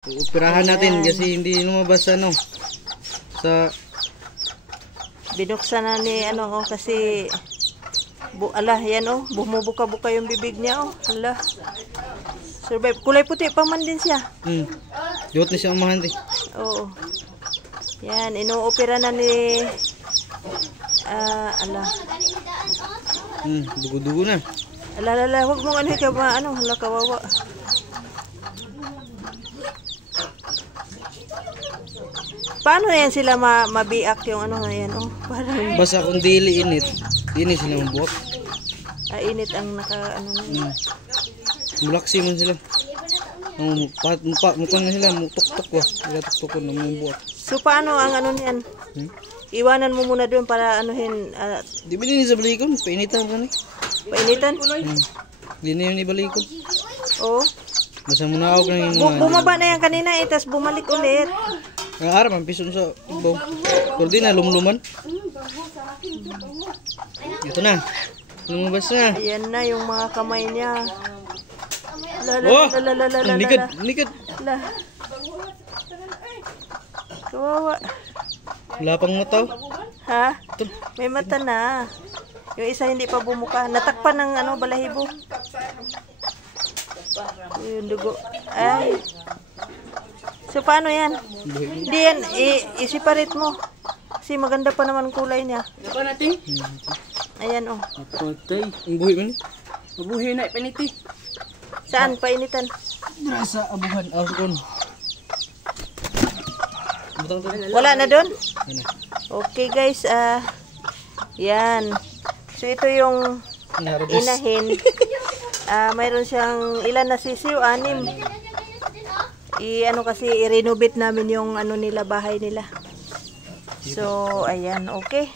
Upirahan natin kasi hindi lumabas ano sa binuksan na ni ano kasi ala yan bumubuka-buka yung bibig niya ala. Survive. Kulay puti pa man din siya. Diyot na siya umahan din. Oo. Yan, inuopera na ni ala. Dugo-dugo na. Ala, huwag mong ano ka ba hala kawawa. Paano yan sila mabiak yung ano na yan? Parang basta kung dili init, dili sila mabuhat. Init ang naka ano na. Mulaksi man sila. Mukha na sila, tuk-tuk ba? Sila tuk-tukon na mabuhat. So paano ang ano niyan? Iwanan mo muna doon para anuhin. Di ba din sa balikon? Painitan ka ni. Painitan? Di na yun ibalikon. Oo. Basta muna ako na yung bumaba na yan kanina tapos bumalik ulit. Araw man pison sa ibaw. Pero di na lumluman. Ito na. Lumabas na. Ayan na yung mga kamay niya. Nikad. Kawawa. Wala pang mata. Ha? May mata na. Yung isa hindi pa bumuka. Natakpan ng balahibo. Yung dugo. Ay. So paano yan? Hindi yan, i-separate mo. Kasi maganda pa naman kulay niya. Apa natin? Ayan Patay. Ang buhi man. Mabuhi na ipaniti. Saan? Painitan? Dira sa abuhan. Arkon. Wala na doon? Okay guys, yan. So ito yung inahin. Mayroon siyang ilan na sisiw? 6. Kasi i-renovate namin yung nila, bahay nila. So, ayan, okay.